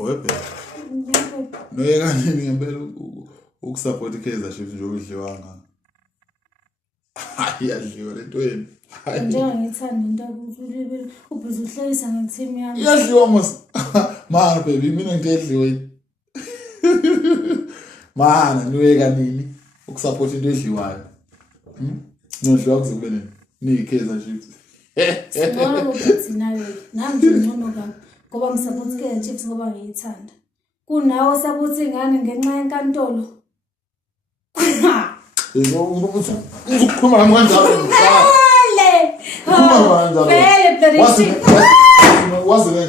Webhe. Noyeka nini ngempela ukusupport iKaizer Chiefs nje udliwanga. Hayi yadliwa lentweni. Njengoba ngithanda into ukuthi ubhizi uhlekisa ngeteam yami. Iyadliwa mos. Man baby mina ngidliwa yini? Mana noyeka nini ukusupport into edliwayo. Nodliwa kuzokube nini? NiKaizer Chiefs. Sibona ukuthi nawe nami ngcono kabi ngoba ngisupport iKaizer Chiefs ngoba ngiyithanda. Kunawo support ingane ngenxa yenkantolo. Uzokhuluma nami kanjalo. Wazile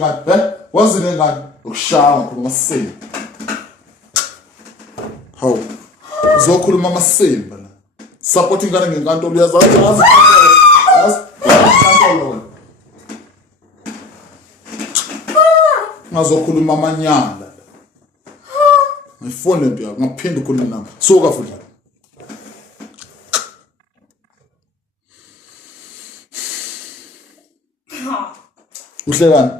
ngani ukushaya ngikhuluma amasebe. Hawu. Uzokhuluma amasebe la. Support ingane ngenkantolo uyazazi. Ngazokhuluma amanyala. Ngifone nto yakho ngaphinda ukhuluma nami. Suka futhi. Uhlekani?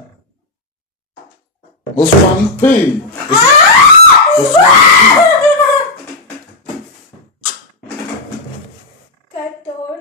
Woswang pain. Katon.